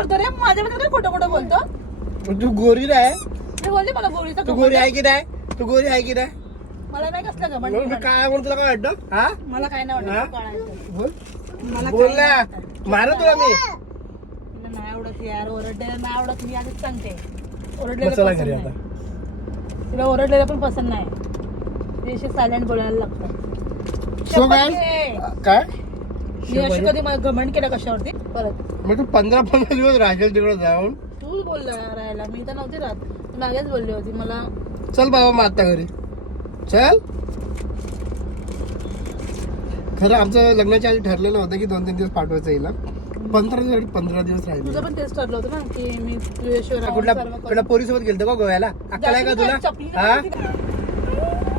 बोलतो रे माझ्यामध्ये काय खोटं खोटं बोलतो. पण तू गोरी नाही मी बोलली मला तू गोरी आहे की नाही? तू गोरी आहे की नाही? मला नाही कसलं घमंड मग मी बिमंड. काय म्हणून तुला काय वाटतं? हा? मला काय नाही हा? वाटत कळायचं बोल. मला बोल काय ना. मारू तुला मी. नाही आवडत यार ओरडलेलं नाही आवडत मी आधीच सांगते. मग ओरडलेलं चला पसंत घरी नाही. आता. तिला ओरडलेलं पण पसंत नाही. सायलेंट बोलायला लागतं. शपथ घे. काय? मी अशी कधी मला घमंड केलं कशावरती? परत. मग तू पंधरा पंधरा दिवस राहशील तिकडे जाऊन. तू बोलला राहायला. मी तर नव्हती राहत. मी मागेच बोलली होती मला. चल बाबा मग आता घरी. चल. खरं आमचं लग्नाच्या आधी ठरलेलं होतं की दोन तीन दिवस पाठवायचं हिला. पंधरा दिवस पंधरा दिवस राहिले. तुझं पण तेच ठरलं होतं ना की मी तुझ्याशिवाय राहून कुठल्या सर्व कुठल्या पोरीसोबत गेलतो का गोव्याला? अक्कल आहे का तुला? चपली हा? नाही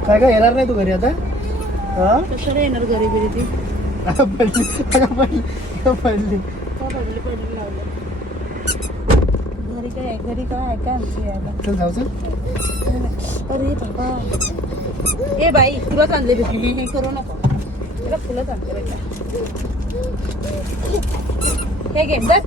काय काय येणार नाही तू घरी आता? हा? कशाला येणार घरी बिरी ती अगं पडली अगं पडली अगं पडली. का पडली पडली लावलं घरी काय? घरी काय आहे काय आमची यायला? चल जाऊ चल. अरे बाबा. ए बाई तुलाच आणले मी हे करू नको. तुला फुलंच आणते बेटा हे घे बस.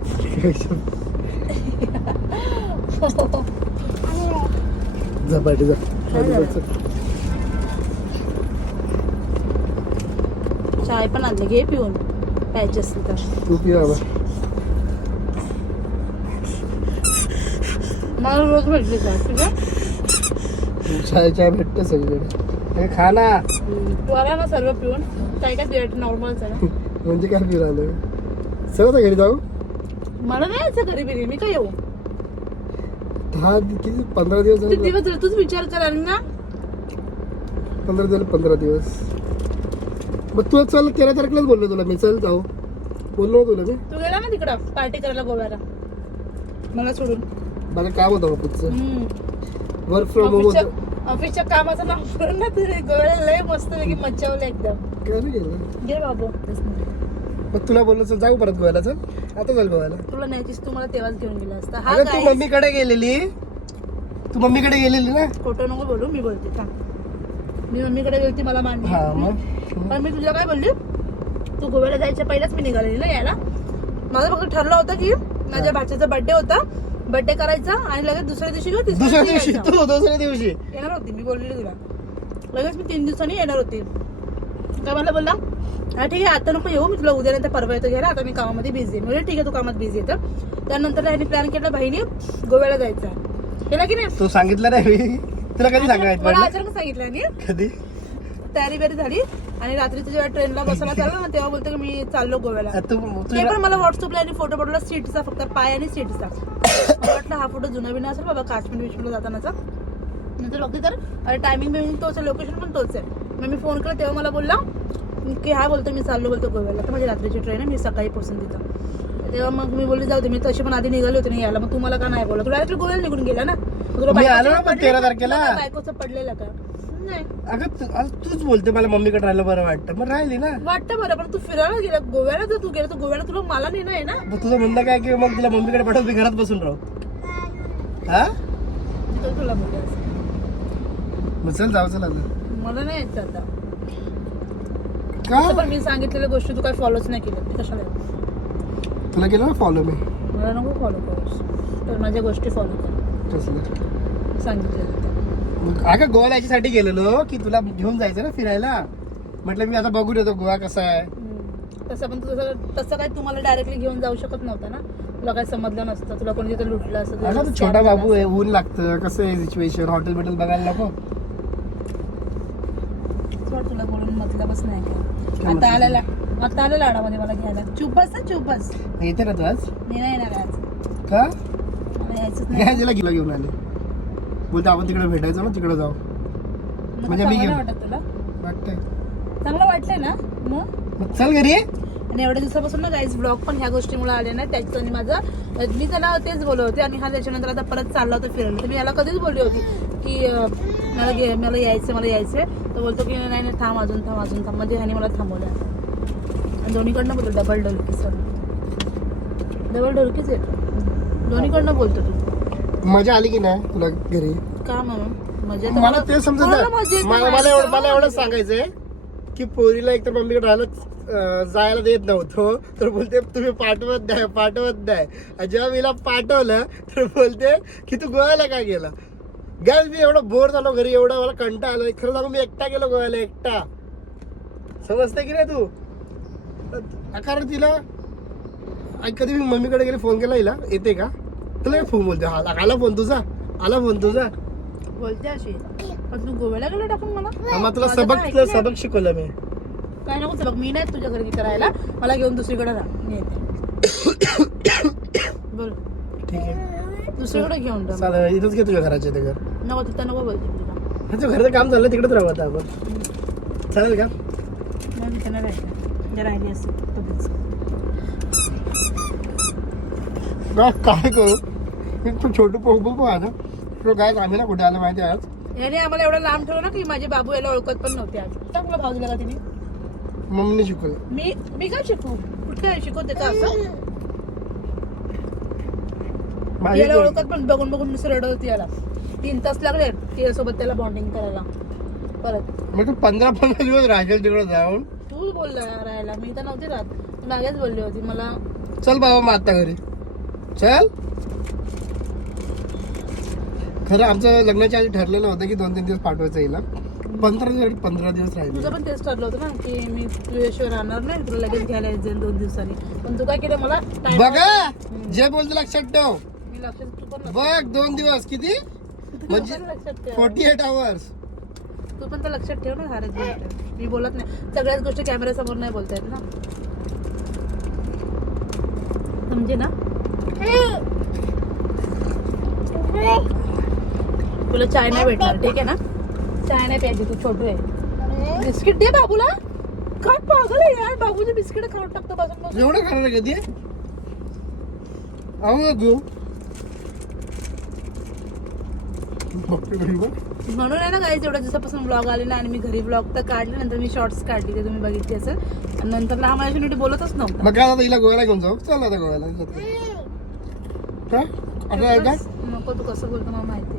चाय पण आणले. घे पिऊन. प्यायची असली तर. तू पी बाबा मला रोज भेटली चाय तुझ्या? चाय चाय भेटते सगळीकडे. हे खा ना. तू आला ना सर्व पिऊन. काय काय पिऊन नॉर्मलच आहे म्हणजे काय पी राहिलं चल आता घरी जाऊ. मला नाही यायचं घरी बिरी. मी काय येऊ? दहा किती? पंधरा दिवस किती झाले दिवस तूच विचार कर आणि ना. पंधरा झाले पंधरा दिवस. मग तुला चल तेरा तारखेलाच बोललो तुला मी. चल जाऊ. बोललो ना तुला मी. तू गेला ना तिकडं? पार्टी करायला गोव्याला. मला सोडून. माझं काम होतं ऑफिसचं हम्म. वर्क फ्रॉम होम ऑफिसच्या होतं. ऑफिसच्या कामाचं नाव करून ना तुझे गोव्याला लय मस्त पैकी मज्जावलं एकदम. काय नाही केलं घे बाबू. मग तुला बोललो चल जाऊ परत गोव्याला चल. आता चल गोव्याला. तुला न्यायचीस तू मला तेव्हाच घेऊन गेला असता. हा अगं तू काय मम्मीकडे गेलेली? तू मम्मीकडे गेलेली ना? खोटं नको बोलू मी बोलते. थांब. मी मम्मीकडे गेली मला हा मान्य मग? पण मी तुला काय बोलली? तू गोव्याला जायच्या पहिल्याच मी निघालेली ना यायला. माझं फक्त ठरलं होतं की माझ्या भाच्याचा बर्थडे होता. बर्थडे करायचा आणि लगेच दुसऱ्या दिवशी किंवा दुसऱ्या दिवशी. तू दुसऱ्या दिवशी. येणार होती मी बोललेली तुला. लगेच मी तीन दिवसांनी येणार होती. काय मला बोलला? हा ठीक आहे आता नको येऊ मी तुला उद्या नंतर परवा येतो घ्यायला. आता मी कामामध्ये बिझी आहे. म्हणजे ठीक आहे तू कामात बिझी येतं त्यानंतर त्यांनी प्लॅन केला बहिणी गोव्याला जायचं केला की नाही? तू सांगितलं नाही तुला कधी सांगायचं? मला अचानक सांगितलं आणि कधी? तयारी बिरी झाली आणि रात्रीचं जेव्हा ट्रेनला बसायला चाललो ना तेव्हा बोलतो की मी चाललो गोव्याला. तू तुला पण मला व्हॉट्सअपला आणि फोटो पाठवला सीटचा फक्त पाय आणि सीटचा वाटलं हा फोटो जुना बिना असेल बाबा काश्मीर विश्मीरला जातानाचा. नंतर बघते तर टायमिंग बिमिंग तोच आहे लोकेशन पण तोच आहे. मग मी फोन केला तेव्हा मला बोलला की हा बोलतो मी चाललो बोलतो गोव्याला. तर माझी रात्रीची ट्रेन आहे मी सकाळी पोहोचून तिथं. तेव्हा मग मी बोलली जाऊ दे मी तशी पण आधी निघाली होती नाही यायला मग तू मला का नाही बोला तू डायरेक्ट गोव्याला निघून गेला ना. मग तुला मी आलो बायकोचं ना पण पडलेलं 13 तारखेला. तुला बायकोचं पडलेलं का? नाही. अगं तू- आज तूच बोलते मला मम्मीकडे राहिलं बरं वाटतं. मग राहिली ना. वाटतं बरं पण तू फिरायला गेला गोव्याला जर तू गेला तर गोव्याला तुला मला नेणं आहे ना मग तुझं म्हणणं काय की मग तिला मम्मीकडे पाठवून मी घरात बसून राहू? हा? तर तुला बोलले असं मग चल जाऊ चल आता. मला नाही यायचं आता. का? पण मी सांगितलेल्या गोष्टी तू काय फॉलोच नाही केल्या. मी कशाला येऊ? तुला केलं ना फॉलो मी? मला नको फॉलो करूस. तर माझ्या गोष्टी फॉलो कर. कसलं? सांगितलेलं. ते. अगं गोवा याच्यासाठी गेलेलो की तुला घेऊन जायचं ना फिरायला. म्हटलं मी आता बघून येतो गोवा कसा आहे. तसं पण तू तसं तसं काय तुम्हाला डायरेक्टली घेऊन जाऊ शकत नव्हता ना? तुला काय समजलं नसतं. तुला कोणी तिथे लुटलं असं अगं तू छोटा बाबू आहे. ऊन लागतं. कसं आहे सिच्युएशन हॉटेल बिटेल बघायला नको. सोड तुला बोलून मतलबच नाही काय. आता आलेला आता आलं लाडामध्ये मला घ्यायला. चुप बस ना चुप बस येते ना तू आज? मी नाही येणार आज. का? मला यायचंच नाही. घ्या तिला गेला घेऊन आले. बोलते आपण तिकडे भेटायचं ना तिकडे जाऊ. म्हणजे मी वाटत तुला? वाटतंय. चांगलं वाटलंय ना? मग? मग चल घरी. आणि एवढ्या दिवसापासून ना गाईज ब्लॉग पण ह्या गोष्टीमुळे आले नाही त्याचं आणि माझं. मी त्याला तेच बोलत होते आणि हा त्याच्यानंतर आता परत चालला होता फिरायला. तर मी याला कधीच बोलली होती की अं, मला घे मला यायचं मला यायचंय. तर बोलतो की नाही नाही थांब अजून थांब अजून थांब. मध्ये ह्याने मला थांबवलं. आणि दोन्हीकडनं बोलतो डबल डोलकी सर डबल डोलकीच आहे. दोन्हीकडनं बोलतो तू. मजा आली की नाही तुला घरी? का म्हणून मजा तर मला ते समजत कोणाला नाही. मजा येते मला मला एवढं का? मला एवढंच सांगायचंय की पोरीला एकतर मम्मीकडे राहायला अं, जायला देत नव्हतो तर बोलते तुम्ही पाठवत नाही पाठवत नाही. आणि जेव्हा मीला पाठवलं तर बोलते की तू गोव्याला काय गेला? गॅस मी एवढं बोर झालो घरी एवढं मला कंटा आला. खरं सांगू मी एकटा गेलो गोव्याला एकटा. समजते की नाही तू? कारण तिला आई, कधी मी मम्मीकडे गेले फोन केला हिला येते का? तुला फोन बोलते आला आला फोन तुझा? आला फोन तुझा? बोलते अशी. पण तू गोव्याला गेला टाकून मला? हा, मग तुला सबक तुला? सबक शिकवलं मी. काय नको सबक मी नाही तुझ्या घरी करायला. मला घेऊन दुसरीकडे राहा मी येते. बोल. ठीक आहे. दुसरीकडे घेऊन जा. चालेल इथंच घे तुझ्या घराच्या ते घर. नको तिथं नको बोलते तुला. तुझं घरचं काम चाललं तिकडेच राहू आता आपण. चालेल का? तिथं नाही राहायचं. जे राहिली असेल काय करू? मी तू छोटू पोहू पोहा ना तुला काय आम्ही ना कुठे आलं माहिती आहे आज? याने आम्हाला एवढं लांब ठेवलं ना की माझे बाबू याला ओळखत पण नव्हते आज. चांगला भाव दिला का तिने? मम्मीने शिकवलं. मी मी काय शिकू? कुठे शिकवते का असं? याला ओळखत पण बघून बघून नुसतं रडत होती याला. तीन तास लागले तिच्यासोबत त्याला बॉन्डिंग करायला. परत. मग तू पंधरा पंधरा दिवस राहशील तिकडे जाऊन. तू बोलला राहायला. मी तर नव्हती राहत. तू मागेच बोलली होती मला. चल बाबा मग आता घरी. चल. खरं आमचं लग्नाच्या आधी ठरलेलं होतं की दोन तीन दिवस पाठवायचं हिला. पंधरा दिवस पंधरा दिवस राहिले तुझं पण तेच ठरलं होतं ना की मी तुझ्याशिवाय राहणार नाही तुला लगेच घ्यायला जाईल दोन दिवसांनी. पण तू काय केलं मला? Time- बघा जे बोलतो लक्षात ठेव. मी लक्षात तू पण लक्षात- बघ दोन दिवस किती? म्हणजे लक्षात ठेव. फोर्टी एट आवर्स तू पण तर लक्षात ठेव ना गोष्ट मी बोलत नाही. सगळ्याच गोष्टी कॅमेरा समोर नाही बोलता येत ना. समजे ना? तुला चाय नाही भेटणार ठीक आहे ना? चाय नाही प्यायची तू छोटू आहे. बिस्किट दे बाबूला. काय पागल आहे यार बाबूचे बिस्किट खाऊन टाकतो मग. एवढं खाणार कधी अहो. म्हणून आहे ना काही एवढ्या दिवसापासून ब्लॉग आले ना आणि मी घरी ब्लॉग तर काढले नंतर मी शॉर्ट्स काढले ते तुम्ही बघितले असेल. आणि नंतर लहान माझ्या नीट बोलतच नव्हता. मग काय आता हिला गोव्याला घेऊन जाऊ? चल आता गोव्याला काय? नको तू कसं बोलतो मला माहिती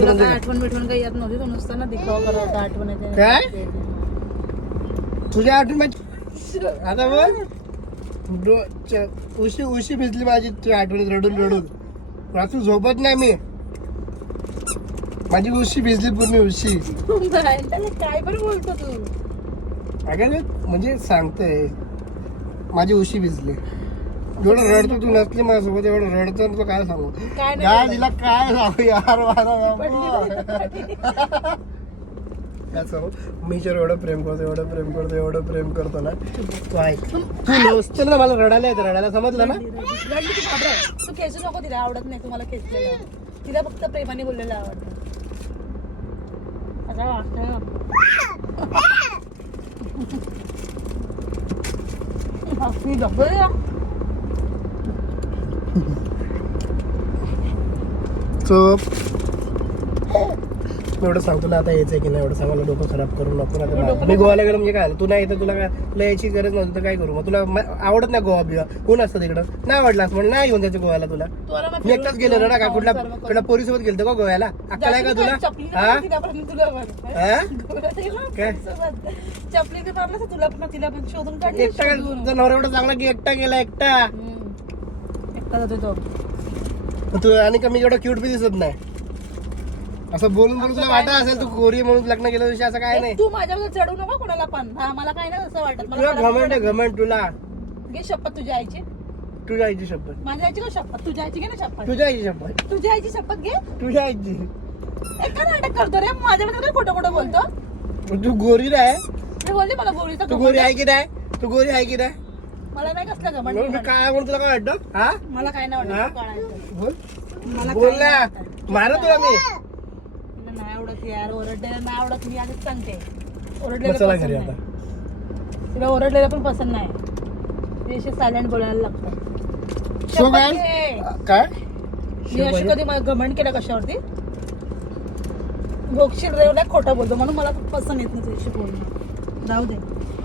तुला काय आठवण बिठवण काही येत नव्हती? तू नुसतं ना दिखावा करत होता आठवण येते. काय? तुझ्या आठवण आता बघ उशी उशी भिजली माझी तुझ्या आठवणीत रडून रडून. रात्री झोपत नाही मी. माझी उशी भिजली पूर्ण उशी. काय बरं बोलतो तू? अगं म्हणजे सांगते माझी उशी भिजली. एवढं रडतो तू नसली माझ्यासोबत एवढं रडतो ना तुला काय सांगू? काय नाही बोलत. तिला काय सांगू यार बाबा. काय सांगू मी हिच्यावर एवढं प्रेम करतो एवढं प्रेम करतो एवढं प्रेम करतो ना तू ऐक. तू नसतं ना मला रडायला येतं रडायला समजलं ना? रडली तू. तू खेचू नको तिला आवडत नाही तुम्हाला खेचलेलं. तिला फक्त प्रेमाने बोललेलं आवडतं. असं वाटतं. सो मी एवढं सांगतो ना आता यायचंय की नाही एवढं सांगायला डोकं खराब करू नको ना मी गोवाला गेलो म्हणजे काय? तू नाही येतं तुला काय तुला यायची गरज नव्हती तर काय करू? मग तुला म- आवडत नाही गोवा बिवा. कोण असतं तिकडं? नाही आवडलास म्हणून नाही घेऊन जायचं गोव्याला तुला. तू आला ना मी एकटाच गेलो ना का करून. कुठल्या पोरीसोबत गेलतो का गोव्याला? अक्कल आहे का तुला? हा. हा? काय? एकटा नवरा एवढा चांगला की एकटा गेला एकटा. एकटा जातो तो आणि कमी एवढा क्यूट बी दिसत नाही. असं बोलून बोलून तुला वाटत असेल तू गोरी म्हणून लग्न केलं दिवशी असं काय नाही. तू माझ्यावर चढू नको कोणाला पण. हा मला काय नाही असं वाटत. तुला मला घमंड आहे घमंड तुला. घे शपथ तुझ्या आईची. तुझ्या आईची शपथ. माझ्या आईची का शपथ? तुझ्या आईची घे ना शपथ. तुझ्या आईची शपथ. तुझ्या आईची शपथ घे. तुझ्या आईची. ए, काय नाटक करतो रे. माझ्यामध्ये काय खोटं खोटं बोलतो? तू गोरी आहे मी बोलली मला गोळीचा तू गोरी आहे. की नाही? तू गोरी आहे की नाही? मला नाही कसलं घमंड मी काय म्हणून तुला काय वाटतं? हा? मला काय नाही हा? वाटत. बोल. मला बोल काय ना. मारा तुला मी. नाही आवडत यार ओरडलेलं नाही आवडत मी आधीच सांगते. मग ओरडलेलं चला पसंत घरी नाही. आता. तिला ओरडलेलं पण पसंत नाही. अशी सायलेंट बोलायला लागतं सो शपथ काय? घे. काय? मी अशी कधी मला घमंड केलं कशावरती? भोगशील रेवला खोटं बोलतो म्हणून मला पसंत येत नाही तुझ्याशी बोलणं. जाऊ दे.